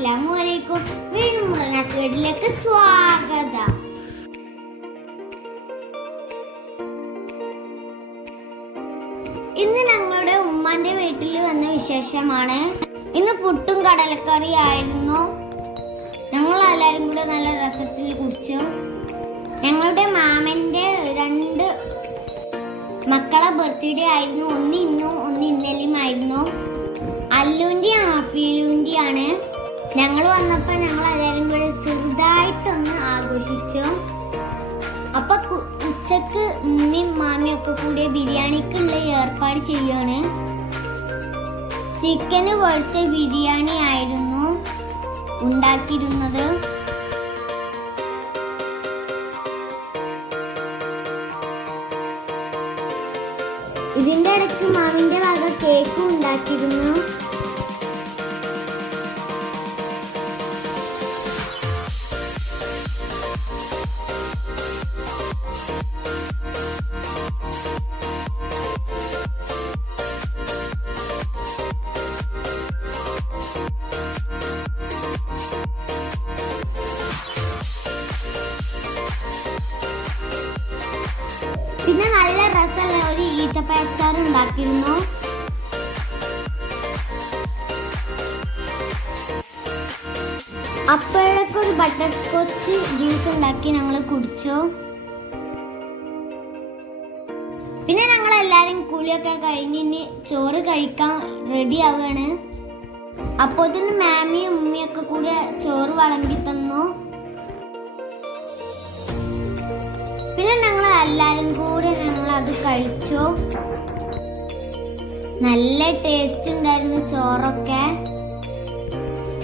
വീണ്ടും സ്വാഗതം. ഇന്ന് ഞങ്ങളുടെ ഉമ്മാന്റെ വീട്ടിൽ വന്ന വിശേഷമാണ്. ഇന്ന് പുട്ടും കടലക്കറി ആയിരുന്നു ഞങ്ങൾ എല്ലാവരും കൂടെ നല്ല രസത്തിൽ കുടിച്ചു. ഞങ്ങളുടെ മാമന്റെ രണ്ട് മക്കളെ ബർത്ത്ഡേ ആയിരുന്നു. ഒന്ന് ഇന്നും ഞങ്ങൾ വന്നപ്പോൾ ഞങ്ങൾ എല്ലാവരും കൂടി ചെറുതായിട്ടൊന്ന് ആഘോഷിച്ചു. അപ്പൊ ഉച്ചയ്ക്ക് ഉമ്മയും മാമിയും ഒക്കെ കൂടി ബിരിയാണിക്കുള്ള ഏർപ്പാട് ചെയ്യാണ്. ചിക്കന് പൊഴിച്ച ബിരിയാണി ആയിരുന്നു ഉണ്ടാക്കിയിരുന്നത്. ഇതിന്റെ ഇടയ്ക്ക് മാമിന്റെ വക കേക്ക് ഉണ്ടാക്കിയിരുന്നു. പിന്നെ നല്ല രസമുള്ള ഒരു ഈത്തപ്പഴച്ചാർ ഉണ്ടാക്കിയിരുന്നു. അപ്പോഴൊക്കെ ഒരു ബട്ടർ സ്കോച്ച് ജ്യൂസ് ഉണ്ടാക്കി ഞങ്ങൾ കുടിച്ചു. പിന്നെ ഞങ്ങൾ എല്ലാരും കുളിയൊക്കെ കഴിഞ്ഞ് ചോറ് കഴിക്കാൻ റെഡി ആവുകയാണ്. അപ്പോൾ തന്നെ മാമിയും ഉമ്മിയൊക്കെ കൂടെ ചോറ് വിളമ്പി തന്നു. എല്ലാരും കൂടെ ഞങ്ങൾ അത് കഴിച്ചു. നല്ല ടേസ്റ്റ് ഉണ്ടായിരുന്നു ചോറൊക്കെ.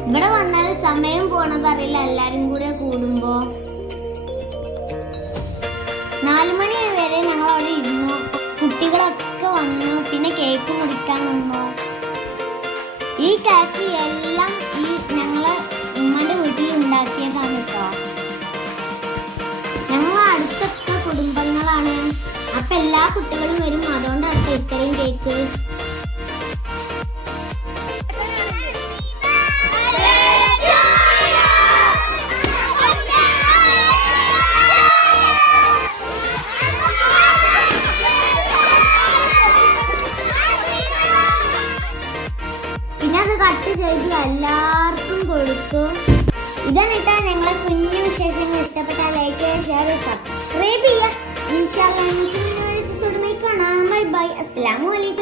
ഇവിടെ വന്നാൽ സമയം പോണത് അറിയില്ല എല്ലാരും കൂടെ കൂടുമ്പോ. നാലു മണി വരെ ഞങ്ങൾ അവിടെ ഇരുന്നു. കുട്ടികളൊക്കെ വന്നു പിന്നെ കേക്ക് മുറിക്കാൻ നിന്നു. ഈ കേക്ക് കുട്ടികളും വരും. അതുകൊണ്ടാണ് ഇത്രയും കേക്ക് കട്ട് ചെയ്ത് എല്ലാവർക്കും കൊടുക്കും ഇതെന്നിട്ടാ ഞങ്ങളെ കുഞ്ഞു വിശേഷങ്ങൾ ഇഷ്ടപ്പെട്ടാൽ ലൈക്ക് ഷെയർ സബ്സ്ക്രൈബ് ചെയ്യുക. ഇൻഷാല്ലാ ബൈ അസ്സാം അലൈക്കും